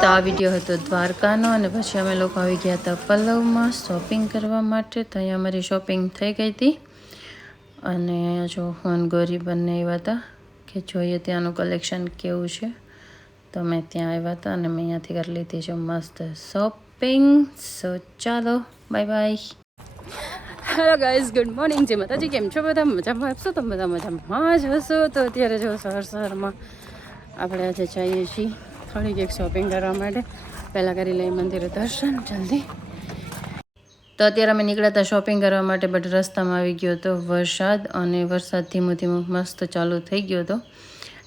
તો આ વીડિયો હતો દ્વારકાનો અને પછી અમે લોકો આવી ગયા હતા પલ્લવમાં શોપિંગ કરવા માટે. તો અહીંયા અમારી શોપિંગ થઈ ગઈ હતી. અને જો હું ગોરી બંને આવ્યા હતા કે જોઈએ ત્યાંનું કલેક્શન કેવું છે. તો અમે ત્યાં આવ્યા હતા અને મેં અહીંયાથી કરી લીધી છે મસ્ત શોપિંગ સો ચાલો bye bye hello guys good morning જે માતાજી, કેમ છો બધા? મજામાં આપશો? તો બધા મજામાં જ હશો? તો અત્યારે જો સર સરમાં આપણે આજે જઈએ છીએ. થોડીક એક શોપિંગ કરવા માટે. પહેલાં કરી લઈએ મંદિરે દર્શન, જલ્દી. તો અત્યારે અમે નીકળ્યા હતા શોપિંગ કરવા માટે બટ રસ્તામાં આવી ગયો હતો વરસાદ અને વરસાદ ધીમો ધીમો મસ્ત ચાલુ થઈ ગયો હતો.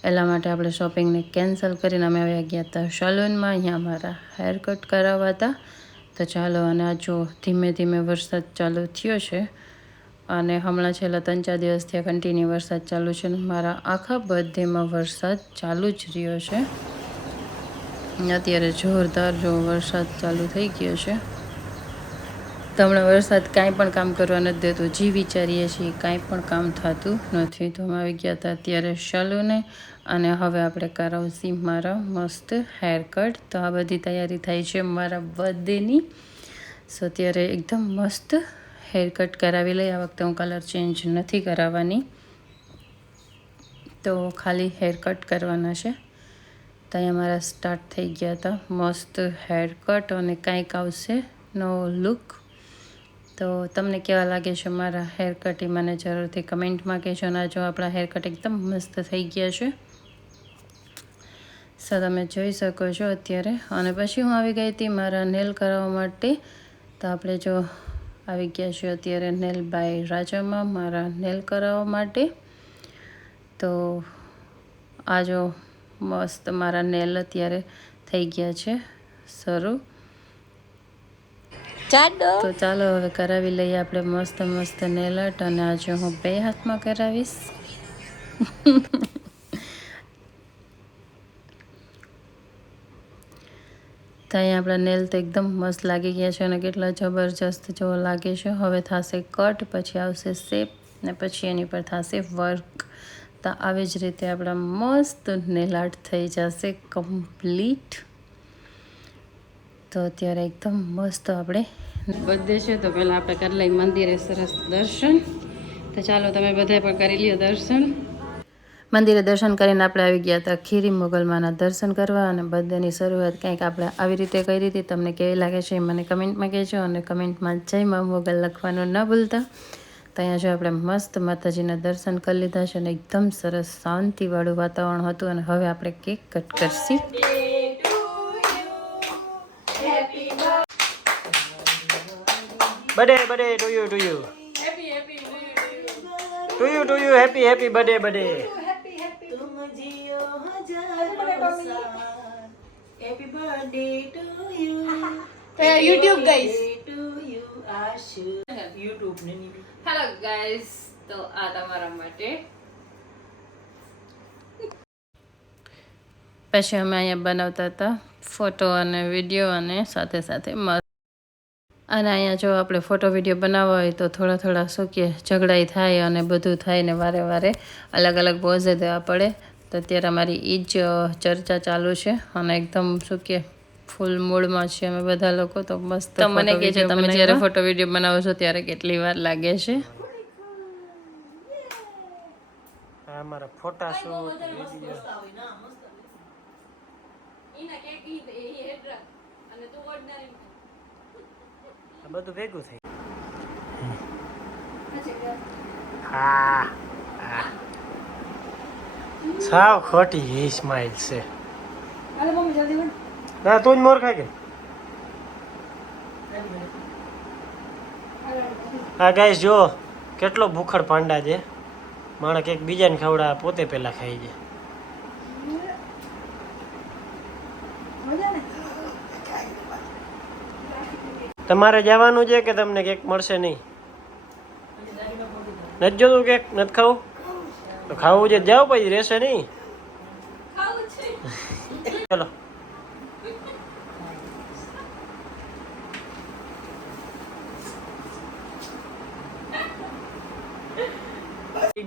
એટલા માટે આપણે શોપિંગને કેન્સલ કરીને અમે આવ્યા ગયા હતા સલૂનમાં અહીંયા અમારા હેર કટ કરાવવા હતા તો ચાલો, અને આ જો ધીમે ધીમે વરસાદ ચાલુ થયો છે, અને હમણાં છેલ્લા ત્રણ ચાર દિવસથી આ કન્ટિન્યુ વરસાદ ચાલુ છે અને મારા આખા બધેમાં વરસાદ ચાલુ જ રહ્યો છે. અત્યારે જોરદાર જો વરસાદ ચાલુ થઈ ગયો છે. તો હમણાં વરસાદ કાંઈ પણ કામ કરવા નથી દેતો, જે વિચારીએ છીએ કાંઈ પણ કામ થતું નથી. તો અમે આવી ગયા હતા અત્યારે શલુને અને હવે આપણે કરાવશી મારા મસ્ત હેર કટ તો આ બધી તૈયારી થાય છે મારા બર્થડેની સો અત્યારે એકદમ મસ્ત હેર કટ કરાવી લઈ. આ વખતે હું કલર ચેન્જ નથી કરાવવાની. તો ખાલી હેર કટ કરવાના છે. તો અહીંયા મારા સ્ટાર્ટ થઈ ગયા હતા. મસ્ત હેર કટ અને કાંઈક આવશે નવો લુક તો તમને કેવા લાગે છે મારા હેર કટ એ મને જરૂરથી કમેન્ટમાં કહેજો અને જો આપણા હેર કટ એકદમ મસ્ત થઈ ગયા છે સો તમે જોઈ શકો છો અત્યારે. અને પછી હું આવી ગઈ હતી મારા નેલ કરાવવા માટે. તો આપણે જો આવી ગયા છીએ અત્યારે નેલ બાય રાજામાં મારા નેલ કરાવવા માટે. તો આ જો મસ્ત મારા નેલ અત્યારે થઈ ગયા છે શરૂ. તો ચાલો હવે કરાવી લઈએ આપણે મસ્ત મસ્ત નેલ આર્ટ અને આજે હું બે હાથમાં કરાવીશ. તો અહીંયા આપણા નેલ તો એકદમ મસ્ત લાગી ગયા છે અને કેટલા જબરજસ્ત જેવો લાગે છે. હવે થશે કટ પછી આવશે શેપ ને પછી એની પર થશે વર્ક. તો આવી જ રીતે આપણા મસ્ત નેલાટ થઈ જશે કમ્પ્લીટ તો અત્યારે એકદમ મસ્ત આપણે બધે છે તો પહેલાં આપણે કરી લઈએ મંદિરે સરસ દર્શન. તો ચાલો તમે બધાએ પણ કરી લ્યો દર્શન. મંદિરે દર્શન કરીને આપણે આવી ગયા હતા ખીરી મોગલમાના દર્શન કરવા અને બધાની શરૂઆત કંઈક આપણે આવી રીતે કરી હતી. તમને કેવી લાગે છે એ મને કમેન્ટમાં કહેજો અને કમેન્ટમાં જય મા મોગલ લખવાનું ન ભૂલતા. ત્યાં જો આપણે મસ્ત માતાજીના દર્શન કરી લીધા છે અને એકદમ સરસ શાંતિવાળું વાતાવરણ હતું અને હવે આપણે cake cut Karshi. Birthday birthday to you to you to you to you happy happy birthday birthday happy birthday to you YouTube guys hello guys તો આ તમારા માટે. પછી અમે અહીંયા બનાવતા હતા ફોટો અને વીડિયો અને સાથે સાથે અને અહીંયા જો આપણે ફોટો વીડિયો બનાવવા હોય તો થોડા થોડા શું કે ઝઘડાઈ થાય અને બધું થાય ને વારે વારે અલગ અલગ પોઝે દેવા પડે. તો અત્યારે અમારી એ જ ચર્ચા ચાલુ છે અને એકદમ શું કે ફૂલ મૂડમાં છે અમે બધા લોકો તો મસ્ત મને કહે છે તમે જ્યારે ફોટો વીડિયો બનાવો છો ત્યારે કેટલી વાર લાગે છે? આ ફોટા શૂટ બધું ભેગું થઈ હા. હા. સાવ ખોટી એ સ્માઈલ છે. ના, તું જ મોર ખા કે. હા, ગાઈસ, જો, કેટલો ભૂખડ પાંડા છે. માણસ એક બીજાને ખવડા પોતે પેલા ખાઈ જાય. તમારે જવાનું છે કે તમને કેક મળશે નહીં? નથી જોતું કેક? નથી ખાવું? તો ખાવું છે જાવ પછી, રહેશે નહીં?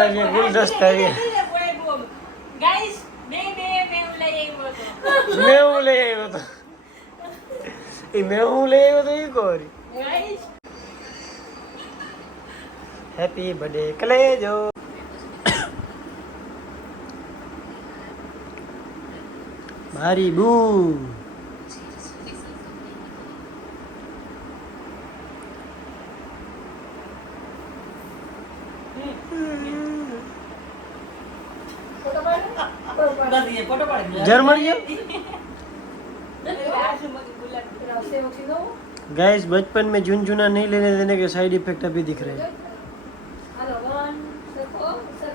અહીંયા ગુલદસ્તા છે ગાઈસ મેં બે મેં લઈ આવ્યો હતો એ મેં હું લઈ આવ્યો તો એ કોરી હેપી બર્થડે કલેજો મારી બૂ जर्मनी गैस बचपन में झुनझुना नहीं लेने देने के साइड इफेक्ट अभी दिख रहे हैं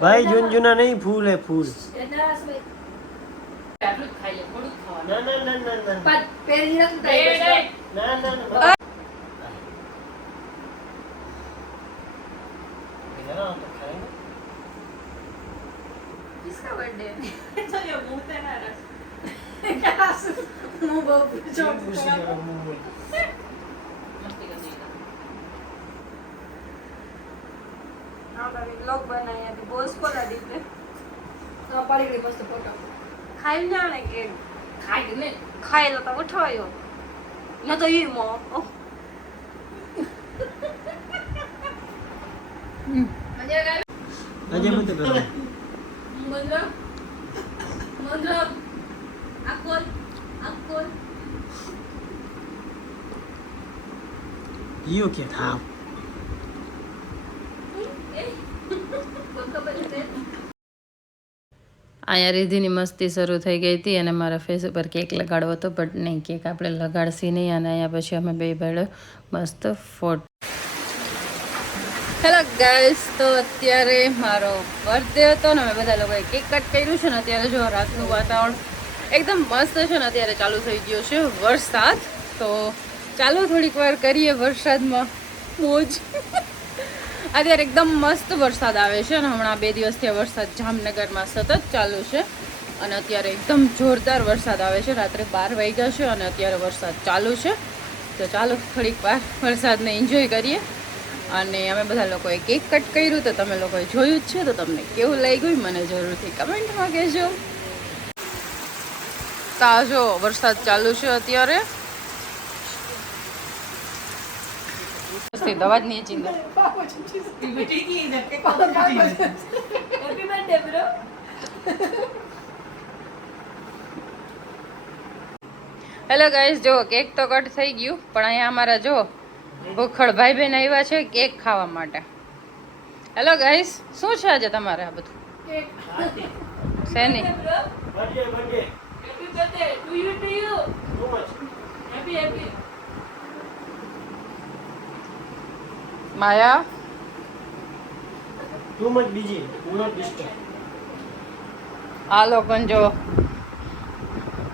भाई झुनझुना नहीं फूल है फूल આટલું જ ખાઈ લે થોડું જ ખાવાનું ना ना ना ना ना 싫어요. 나도 이 뭐. 어? Aja mo ito pero. Mandrap. Mandrap. Akol. Akol. You. અહીંયા રીધિની મસ્તી શરૂ થઈ ગઈ હતી અને મારા ફેસ ઉપર કેક લગાડવો હતો બટ નહીં, કેક આપણે લગાડશી નહીં અને અહીંયા પછી અમે બે ભાઈડો મસ્ત ફોટ હેલો ગાઈસ તો અત્યારે મારો બર્થડે હતો ને, અમે બધા લોકોએ કેક કટ કર્યું છે ને, અત્યારે જો રાતનું વાતાવરણ એકદમ મસ્ત છે ને, અત્યારે ચાલુ થઈ ગયો છે વરસાદ. તો ચાલો થોડીક વાર કરીએ વરસાદમાં મોજ. અત્યારે એકદમ મસ્ત વરસાદ આવે છે અને હમણાં બે દિવસથી વરસાદ જામનગરમાં સતત ચાલુ છે. અને અત્યારે એકદમ જોરદાર વરસાદ આવે છે. રાત્રે બાર વાગ્યા છે અને અત્યારે વરસાદ ચાલુ છે. તો ચાલો થોડીક વાર વરસાદને એન્જોય કરીએ. અને અમે બધા લોકોએ કેક કટ કર્યું તો તમે લોકોએ જોયું જ છે. તો તમને કેવું લાગ્યું મને જરૂરથી કમેન્ટમાં કહેજો. તાજો વરસાદ ચાલુ છે અત્યારે. દવા જ નહીં ચિંતા happy birthday bro hello guys જો કેક તો કટ થઈ ગયું પણ અહીંયા અમારા જો ભૂખડ ભાઈ બહેન આવ્યા છે કેક ખાવા માટે હેલો ગાઈસ શું છે આજે તમારે આ બધું શેની birthday birthday Happy birthday to you, to you. Maya? Too much બીજી હું નોટ ડિસ્ટર્બ આ લોકો જો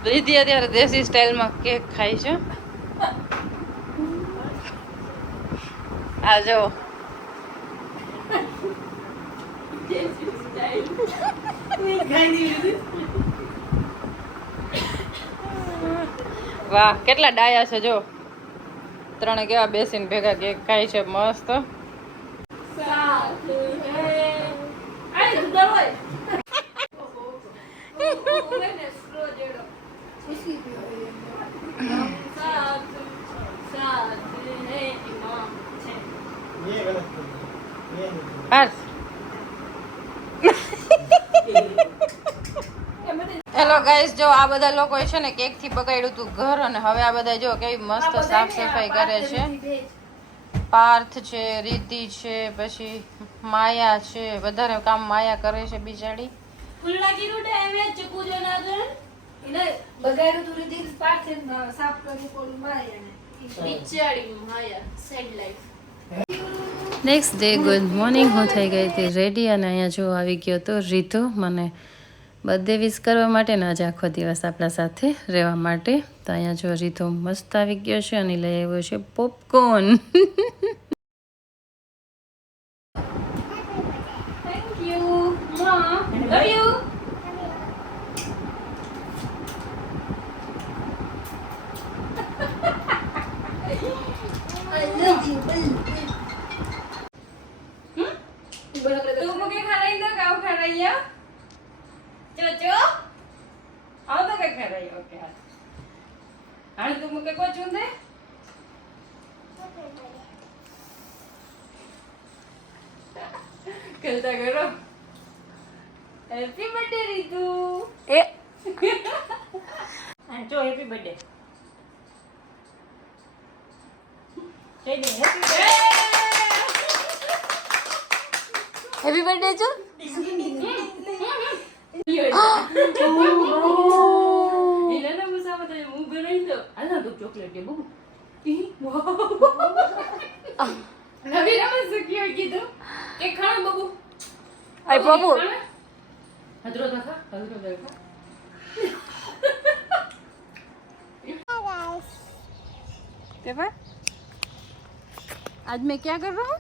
રીધી અત્યારે દેશી સ્ટાઇલમાં કેક ખાય છે. આ જો. વાહ કેટલા ડાયા છે જો. ત્રણે કેવા બેસીને ભેગા કેક ખાય છે મસ્ત. ગાઈસ જો આ બધા લોકો છે ને કેકથી બગાડ્યું હતું ઘર અને હવે આ બધા જો કેવી મસ્ત સાફ સફાઈ કરે છે. પાર્થ છે રીતિ છે પછી માયા છે વધારે કામ માયા કરે છે બિચારી. ફૂલડા કીધું ટાઈમે ચકુ જો ના દે એને બગાડ્યું તું રીતિ પાછ સાફ કરી કોલ મારે બિચારી Maya sad life next day good morning હું થઈ ગઈ હતી રેડી અને અહીંયા જો આવી ગયો હતો રીતુ મને બર્થડે વિશ કરવા માટે ને આજે આખો દિવસ આપણા સાથે રહેવા માટે. તો અહીંયા જો રીતો મસ્ત આવી ગયો છે અને લઈ આવ્યો છે popcorn Ilala mo sama tayo mo berain to. Ala do chocolate ya bu. Ih, wow. Labi naman secure gitu. Ke khana babu. Ay babu. Hadro dakha, hadro dakha. Paper आज मैं क्या कर रहा हूँ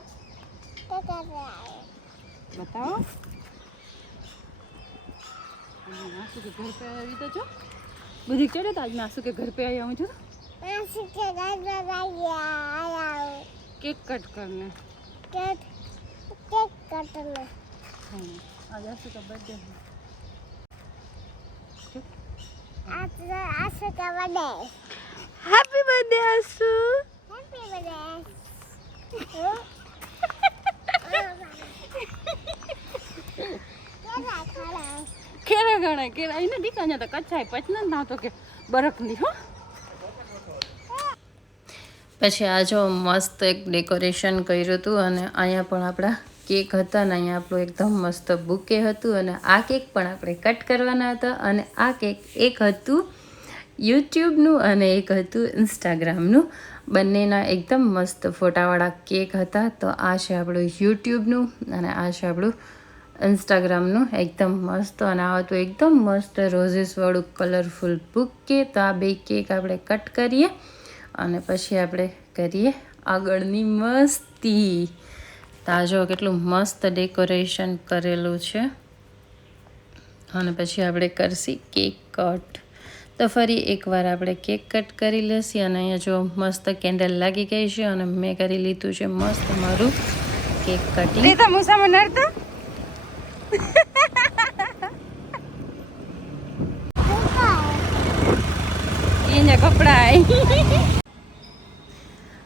बताओ નાસુ કે ઘર પે તો છો? બધી ચડે તો આજ નાસુ કે ઘર પે આવી આવું છું નાસુ કે ઘર પે આવી કેક કટ કરને. કેક કેક કટને આજ આજે કે બર્થડે આસુ આસુ કે birthday happy birthday Aasu. Happy birthday Aasu. 我来看了。કેળા ગણે કેરા એને દીકા ને તો કચ્છાય પચના ના તો કે બરફની હો. પછી આ જો મસ્ત એક ડેકોરેશન કર્યું હતું અને અહીંયા પણ આપણા કેક હતા ને અહીંયા આપણું એકદમ મસ્ત બુકે હતું અને આ કેક પણ આપણે કટ કરવાના હતા અને આ કેક એક હતું યુટ્યુબનું અને એક હતું ઇન્સ્ટાગ્રામનું. બંનેના એકદમ મસ્ત ફોટાવાળા કેક હતા. તો આ છે આપણું યુટ્યુબનું અને આ છે આપણું ઇન્સ્ટાગ્રામનું એકદમ મસ્ત અને આ હતું એકદમ મસ્ત રોઝીસવાળું કલરફુલ બુકે તો આ બે કેક આપણે કટ કરીએ અને પછી આપણે કરીએ આગળની મસ્તી. તાજો કેટલું મસ્ત ડેકોરેશન કરેલું છે. અને પછી આપણે કરશી કેક કટ તો ફરી એકવાર આપણે કેક કટ કરી લેશી અને અહીંયા જો મસ્ત કેન્ડલ લાગી ગઈ છે અને મેં કરી લીધું છે મસ્ત મારું કેક કટિંગ એને કપડા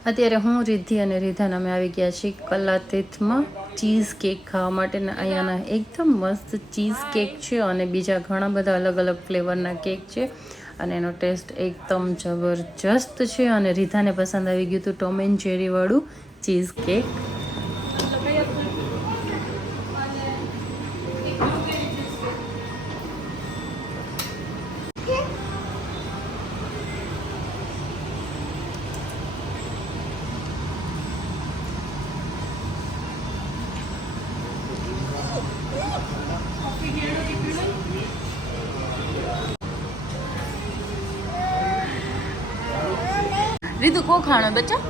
અત્યારે હું રિદ્ધિ અને રિધાન અમે આવી ગયા છીએ કલાતીથમાં ચીઝ કેક ખાવા માટેના. અહીંયાના એકદમ મસ્ત ચીઝ કેક છે અને બીજા ઘણા બધા અલગ અલગ ફ્લેવરના કેક છે. અને એનો ટેસ્ટ એકદમ જબરજસ્ત છે અને રીધાને પસંદ આવી ગયું હતું ટોમ એન્ડ ચેરીવાળું ચીઝ કેક. રીધુ કો ખાણો બચ્ચા?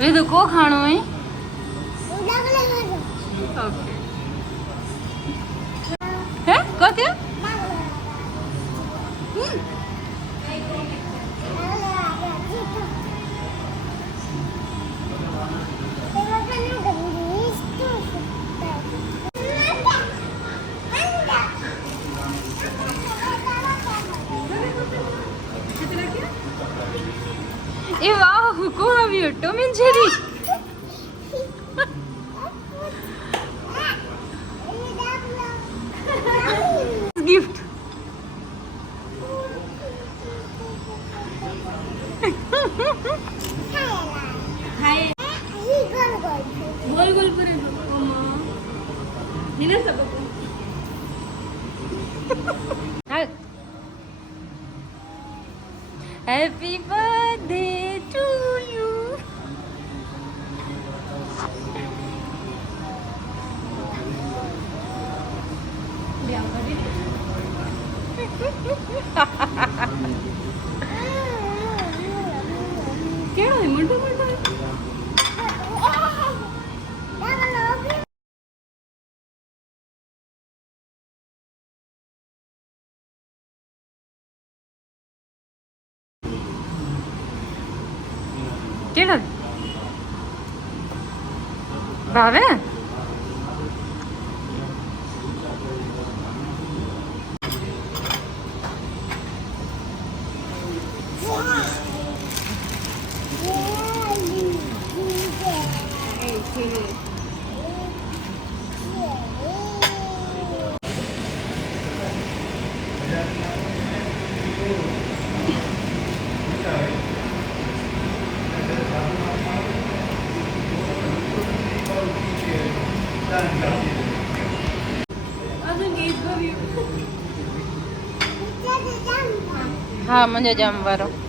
રીધુ કો ખાણો હે કતે એ વાહ કો આવ્યો? ટોમ એન્ડ જેરી કેળો હોય મોટો મોટો હોય? કેળો ભાવે હા મને જમવારો દીદુ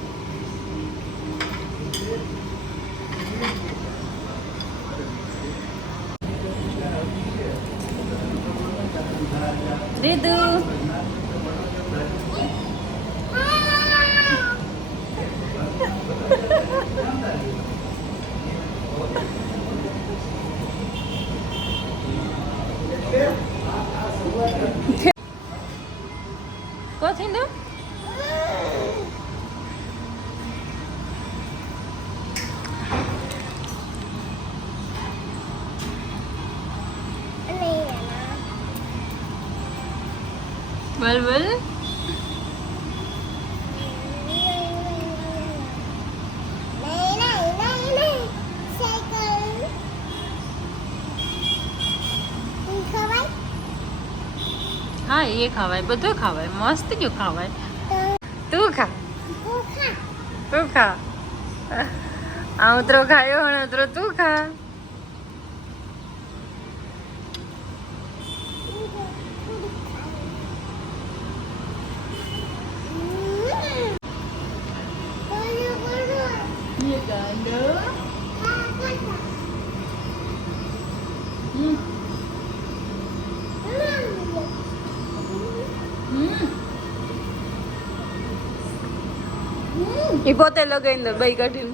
હા એ ખાવાય બધું ખાવાય મસ્ત કયું ખાવાય. તું ખા. તું ખા. આ ઉતરો ખાયો અને ઉતરો તું ખા. એ પોતે લગાવી દે બાઈ કાઢીને.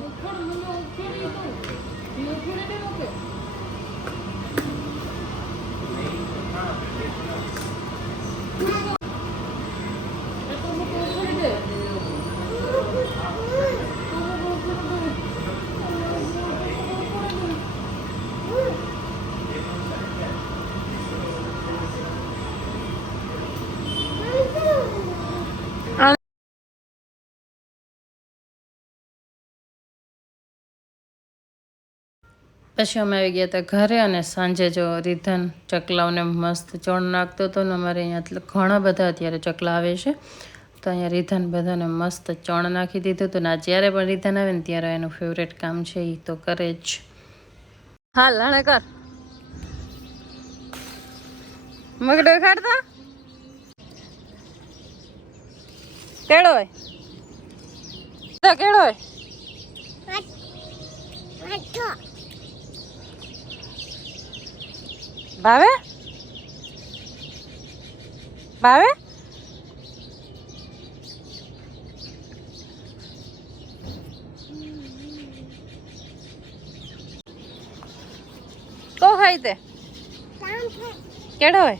પછી અમે આવી ગયા હતા ઘરે અને સાંજે જો રીધન ચકલાઓને મસ્ત ચણ નાખતો હતો ને અમારે અહીંયા ઘણા બધા અત્યારે ચકલા આવે છે. તો અહીંયા રીધન બધાને મસ્ત ચણ નાખી દીધું હતું ને જ્યારે પણ રીધન આવે ને ત્યારે એનું ફેવરેટ કામ છે એ તો કરે જ. હા લાણે કર. મગડો ખાડતા? કેળો હોય? કેળો હોય? ભાવે ભાવે કો ખાઈ તે કેડો હોય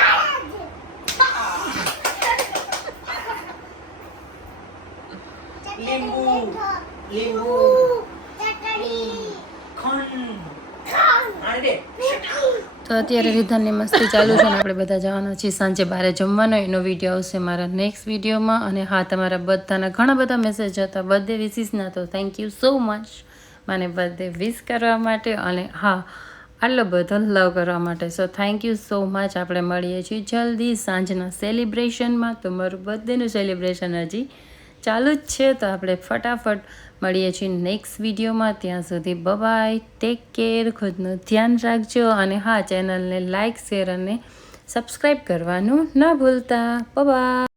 લીંબુ તો અત્યારે રીધાની મસ્તી ચાલુ છે ને આપણે બધા જવાના છીએ સાંજે બહાર જમવાનો. એનો વીડિયો આવશે મારા નેક્સ્ટ વિડીયોમાં અને હા, તમારા બધાના ઘણા બધા મેસેજ હતા. બર્થડે વિસીસના તો થેન્ક યુ સો મચ મને બર્થડે વિશ કરવા માટે અને હા, આટલો બધો લવ કરવા માટે. So thank you so much આપણે મળીએ છીએ જલ્દી સાંજના સેલિબ્રેશનમાં તો મારું બર્થડેનું સેલિબ્રેશન હજી ચાલુ જ છે, તો આપણે ફટાફટ મળીએ છીએ નેક્સ્ટ વિડીયોમાં ત્યાં સુધી બબાય ટેક કેર ખુદનું ધ્યાન રાખજો. અને હા, ચેનલને લાઇક શેર અને સબસ્ક્રાઈબ કરવાનું ના ભૂલતા. બબાય